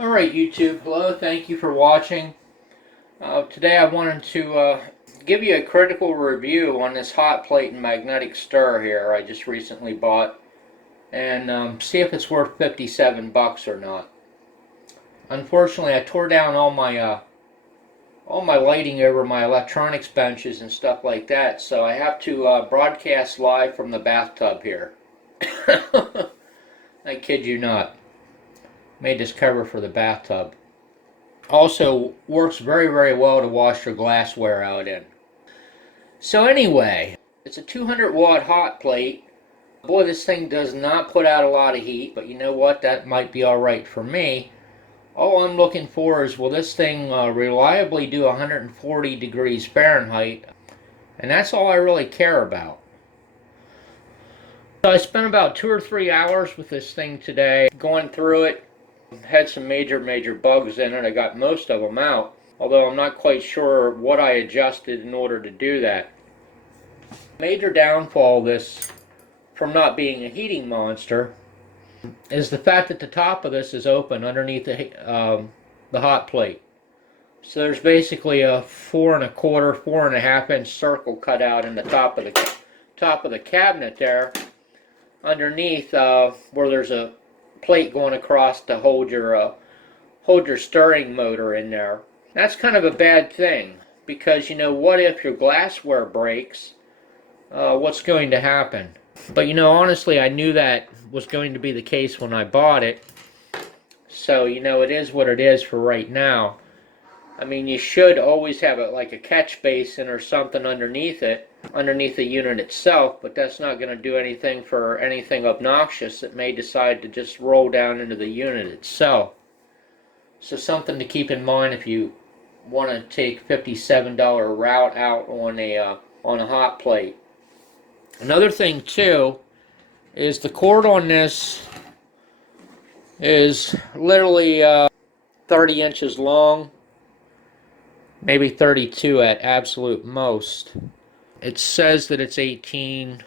Alright YouTube, hello, thank you for watching. Today I wanted to give you a critical review on this hot plate and magnetic stir here I just recently bought, and see if it's worth 57 bucks or not. Unfortunately, I tore down all my lighting over my electronics benches and stuff like that, so I have to broadcast live from the bathtub here. I kid you not. Made this cover for the bathtub. Also works very well to wash your glassware out in. So anyway, it's a 200 watt hot plate. Boy, this thing does not put out a lot of heat, but you know what, that might be alright for me. All I'm looking for is, will this thing reliably do 140 degrees Fahrenheit, and that's all I really care about. So I spent about 2 or 3 hours with this thing today, going through it. Had some major bugs in it. I got most of them out, although I'm not quite sure what I adjusted in order to do that. Major downfall of this, from not being a heating monster, is the fact that the top of this is open underneath the hot plate. So there's basically a 4 1/4, 4.5 inch circle cut out in the top of the cabinet there, underneath where there's a plate going across to hold your stirring motor in there. That's kind of a bad thing, because you know, what if your glassware breaks? What's going to happen? But you know, honestly, I knew that was going to be the case when I bought it, so you know, it is what it is for right now. I mean, you should always have like a catch basin or something underneath it, underneath the unit itself, but that's not going to do anything for anything obnoxious that may decide to just roll down into the unit itself. So something to keep in mind if you want to take $57 route out on a hot plate. Another thing too is the cord on this is literally 30 inches long, maybe 32 at absolute most. It says that it's 18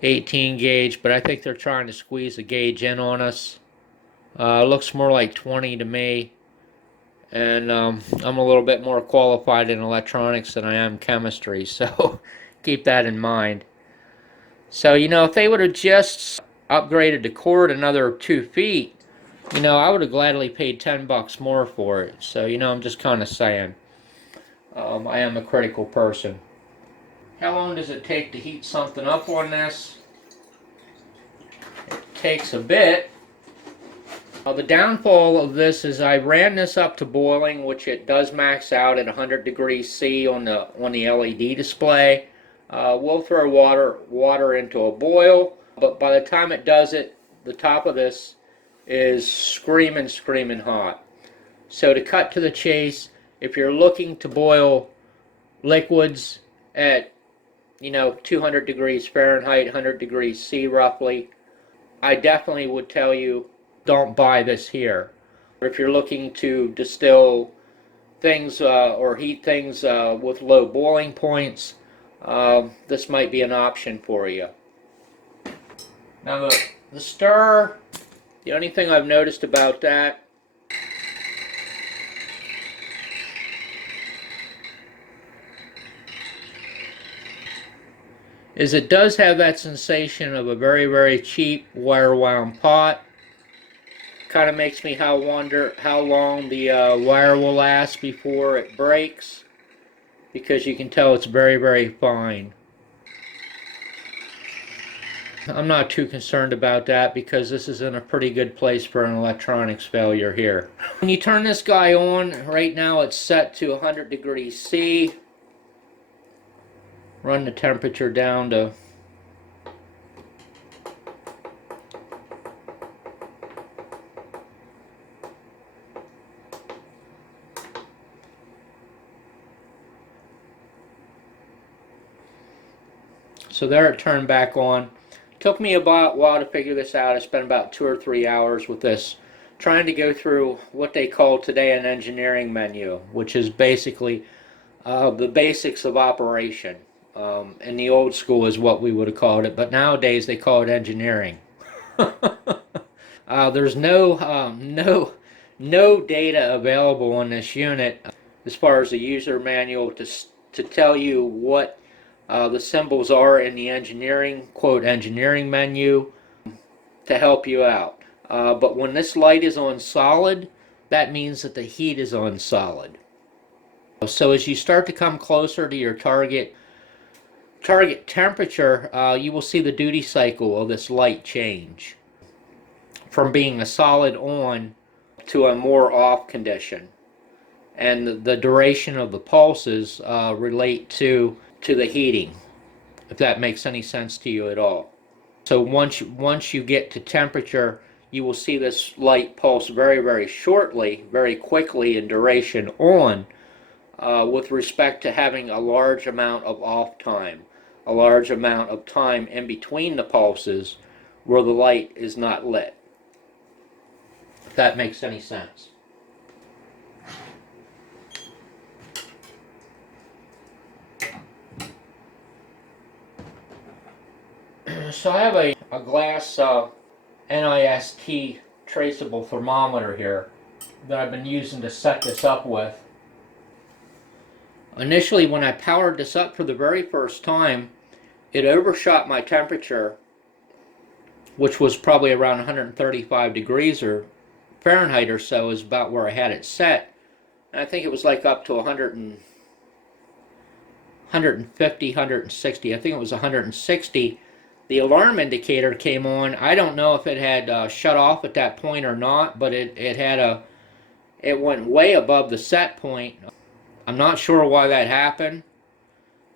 gauge, but I think they're trying to squeeze a gauge in on us. It looks more like 20 to me, and I'm a little bit more qualified in electronics than I am chemistry, so keep that in mind. So you know, if they would have just upgraded the cord another 2 feet, you know, I would have gladly paid 10 bucks more for it. So you know, I'm just kind of saying, I am a critical person. How long does it take to heat something up on this? It takes a bit. The downfall of this is I ran this up to boiling, which it does max out at 100 degrees C on the LED display. We'll throw water into a boil, but by the time it does it, the top of this is screaming hot. So to cut to the chase, if you're looking to boil liquids at, you know, 200 degrees Fahrenheit, 100 degrees C roughly, I definitely would tell you, don't buy this here. If you're looking to distill things or heat things with low boiling points, this might be an option for you. Now the stir, the only thing I've noticed about that is it does have that sensation of a very cheap wire wound pot. Kind of makes me wonder how long the wire will last before it breaks, because you can tell it's very fine. I'm not too concerned about that, because this is in a pretty good place for an electronics failure here. When you turn this guy on, right now it's set to 100 degrees C. Run the temperature down to so there, it turned back on. Took me a while to figure this out. I spent about 2 or 3 hours with this, trying to go through what they call today an engineering menu, which is basically the basics of operation. In the old school is what we would have called it, but nowadays they call it engineering. There's no no data available on this unit as far as the user manual to tell you what the symbols are in the engineering, quote, engineering menu to help you out. But when this light is on solid, that means that the heat is on solid. So as you start to come closer to your target temperature, you will see the duty cycle of this light change from being a solid on to a more off condition. And the duration of the pulses relate to the heating, if that makes any sense to you at all. So once you get to temperature, you will see this light pulse very, very shortly, very quickly in duration on, with respect to having a large amount of off time, a large amount of time in between the pulses where the light is not lit. If that makes any sense. So I have a glass NIST traceable thermometer here that I've been using to set this up with. Initially, when I powered this up for the very first time, it overshot my temperature, which was probably around 135 degrees or Fahrenheit or so is about where I had it set. And I think it was like up to 150, 160. I think it was 160. The alarm indicator came on. I don't know if it had shut off at that point or not, but it went way above the set point. I'm not sure why that happened,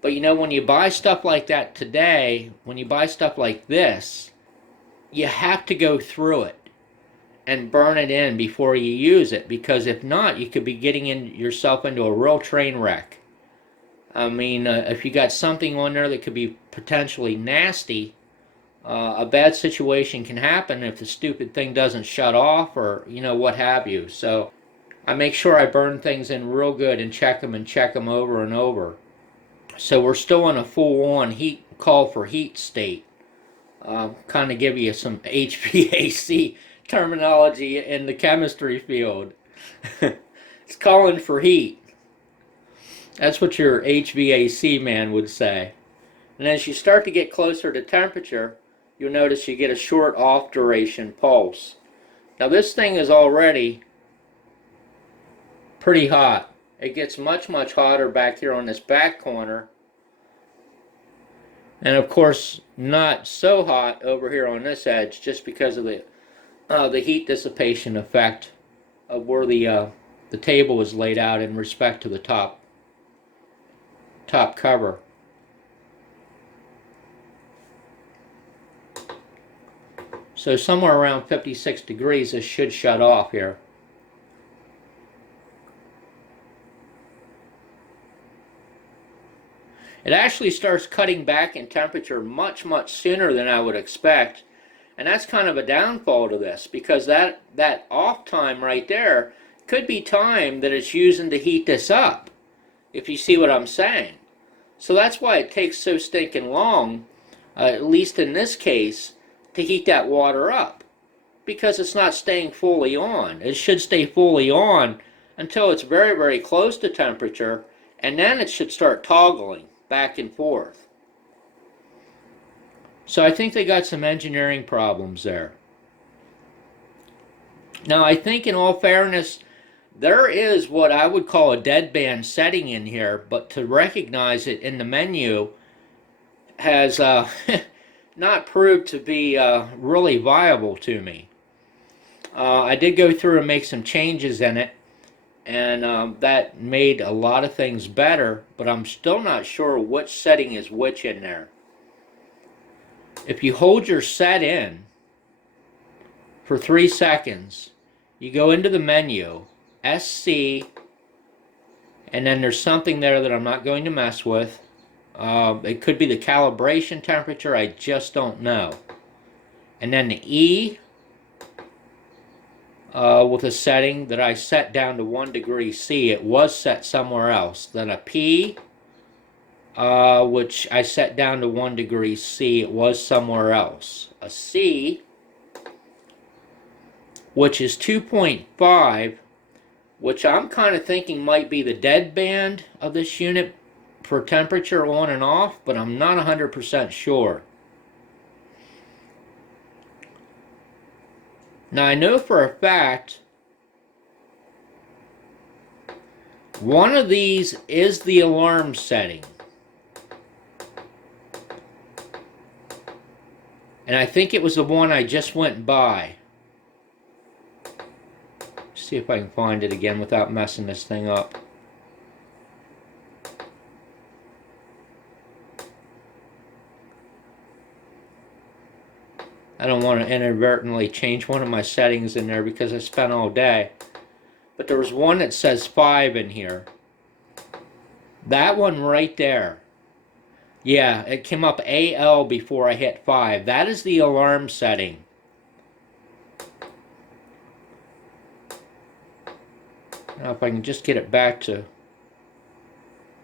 but you know, when you buy stuff like that today, when you buy stuff like this, you have to go through it and burn it in before you use it, because if not, you could be getting yourself into a real train wreck. I mean, if you got something on there that could be potentially nasty, a bad situation can happen if the stupid thing doesn't shut off, or you know, what have you. So I make sure I burn things in real good and check them over and over. So we're still in a full-on heat call for heat state. Kind of give you some HVAC terminology in the chemistry field. It's calling for heat. That's what your HVAC man would say. And as you start to get closer to temperature, you'll notice you get a short off duration pulse. Now this thing is already pretty hot. It gets much, much hotter back here on this back corner. And of course, not so hot over here on this edge, just because of the heat dissipation effect of where the table is laid out in respect to the top cover. So somewhere around 56 degrees, this should shut off here. It actually starts cutting back in temperature much, much sooner than I would expect. And that's kind of a downfall to this, because that off time right there could be time that it's using to heat this up, if you see what I'm saying. So that's why it takes so stinking long, at least in this case, to heat that water up, because it's not staying fully on. It should stay fully on until it's very, very close to temperature, and then it should start toggling back and forth. So I think they got some engineering problems there. Now I think, in all fairness, there is what I would call a deadband setting in here, but to recognize it in the menu has not proved to be really viable to me. I did go through and make some changes in it, and that made a lot of things better, but I'm still not sure which setting is which in there. If you hold your set in for 3 seconds, you go into the menu, SC, and then there's something there that I'm not going to mess with. It could be the calibration temperature, I just don't know. And then the E, with a setting that I set down to 1 degree C. It was set somewhere else. Then a P, which I set down to 1 degree C. It was somewhere else. A C, which is 2.5, which I'm kind of thinking might be the dead band of this unit for temperature on and off, but I'm not 100% sure. Now I know for a fact one of these is the alarm setting. And I think it was the one I just went by. See if I can find it again without messing this thing up. I don't want to inadvertently change one of my settings in there because I spent all day. But there was one that says 5 in here. That one right there. Yeah, it came up AL before I hit 5. That is the alarm setting. Now if I can just get it back to...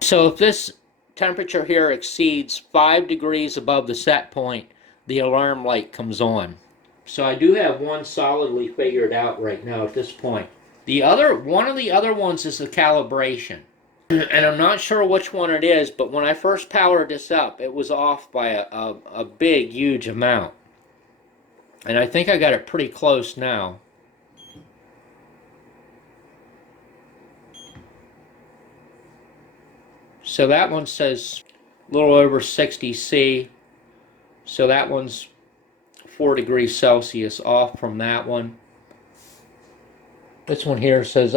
So if this temperature here exceeds 5 degrees above the set point, the alarm light comes on. So I do have one solidly figured out right now at this point. One of the other ones is the calibration. And I'm not sure which one it is, but when I first powered this up, it was off by a big, huge amount. And I think I got it pretty close now. So that one says a little over 60 C. So that one's 4 degrees Celsius off from that one. This one here says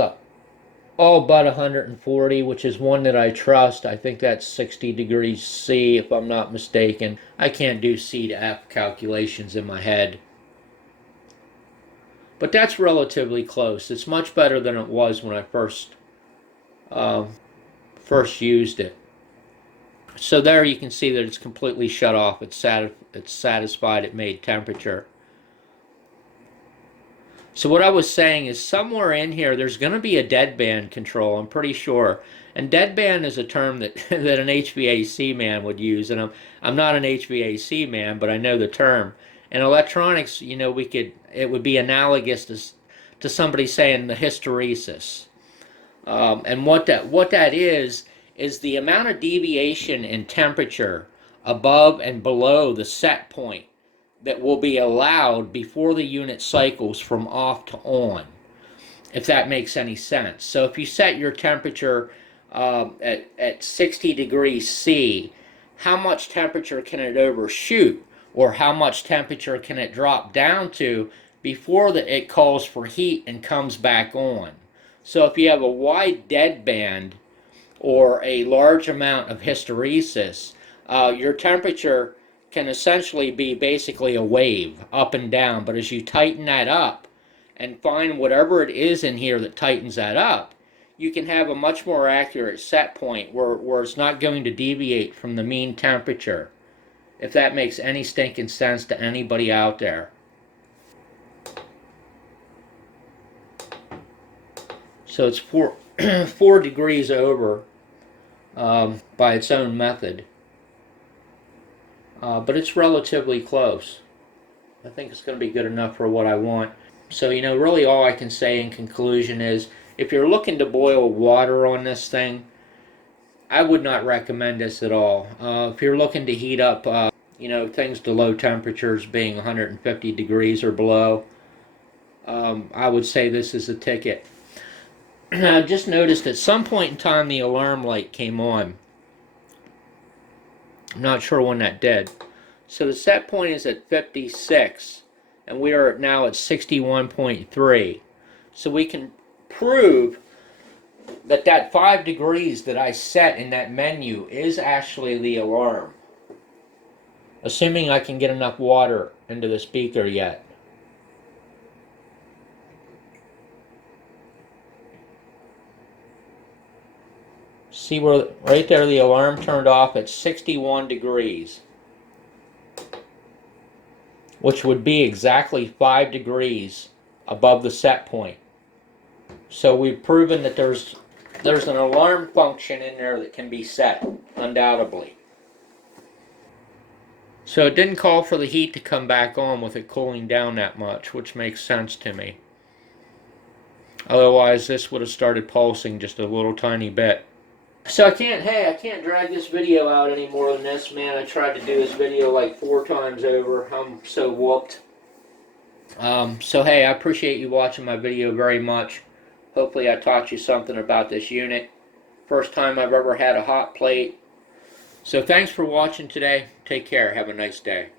all but 140, which is one that I trust. I think that's 60 degrees C if I'm not mistaken. I can't do C to F calculations in my head. But that's relatively close. It's much better than it was when I first used it. So there you can see that it's completely shut off. It's satisfied at made temperature. So what I was saying is somewhere in here there's going to be a deadband control, I'm pretty sure. And deadband is a term that that an HVAC man would use, and I'm not an HVAC man, but I know the term. In electronics, you know, it would be analogous to somebody saying the hysteresis. And what that is the amount of deviation in temperature above and below the set point that will be allowed before the unit cycles from off to on, if that makes any sense. So if you set your temperature at 60 degrees C, how much temperature can it overshoot, or how much temperature can it drop down to before it calls for heat and comes back on? So if you have a wide dead band or a large amount of hysteresis, your temperature can essentially be basically a wave up and down. But as you tighten that up and find whatever it is in here that tightens that up, you can have a much more accurate set point where it's not going to deviate from the mean temperature, if that makes any stinking sense to anybody out there. So it's 4 degrees over by its own method. But it's relatively close. I think it's going to be good enough for what I want. So, you know, really all I can say in conclusion is, if you're looking to boil water on this thing, I would not recommend this at all. If you're looking to heat up, you know, things to low temperatures being 150 degrees or below, I would say this is a ticket. I just noticed at some point in time the alarm light came on. I'm not sure when that did. So the set point is at 56, and we are now at 61.3. So we can prove that 5 degrees that I set in that menu is actually the alarm. Assuming I can get enough water into the speaker yet. See where right there the alarm turned off at 61 degrees, which would be exactly 5 degrees above the set point. So we've proven that there's an alarm function in there that can be set, undoubtedly. So it didn't call for the heat to come back on with it cooling down that much, which makes sense to me. Otherwise, this would have started pulsing just a little tiny bit. So I can't drag this video out any more than this, man. I tried to do this video like 4 times over. I'm so whooped. So hey, I appreciate you watching my video very much. Hopefully I taught you something about this unit. First time I've ever had a hot plate. So thanks for watching today. Take care. Have a nice day.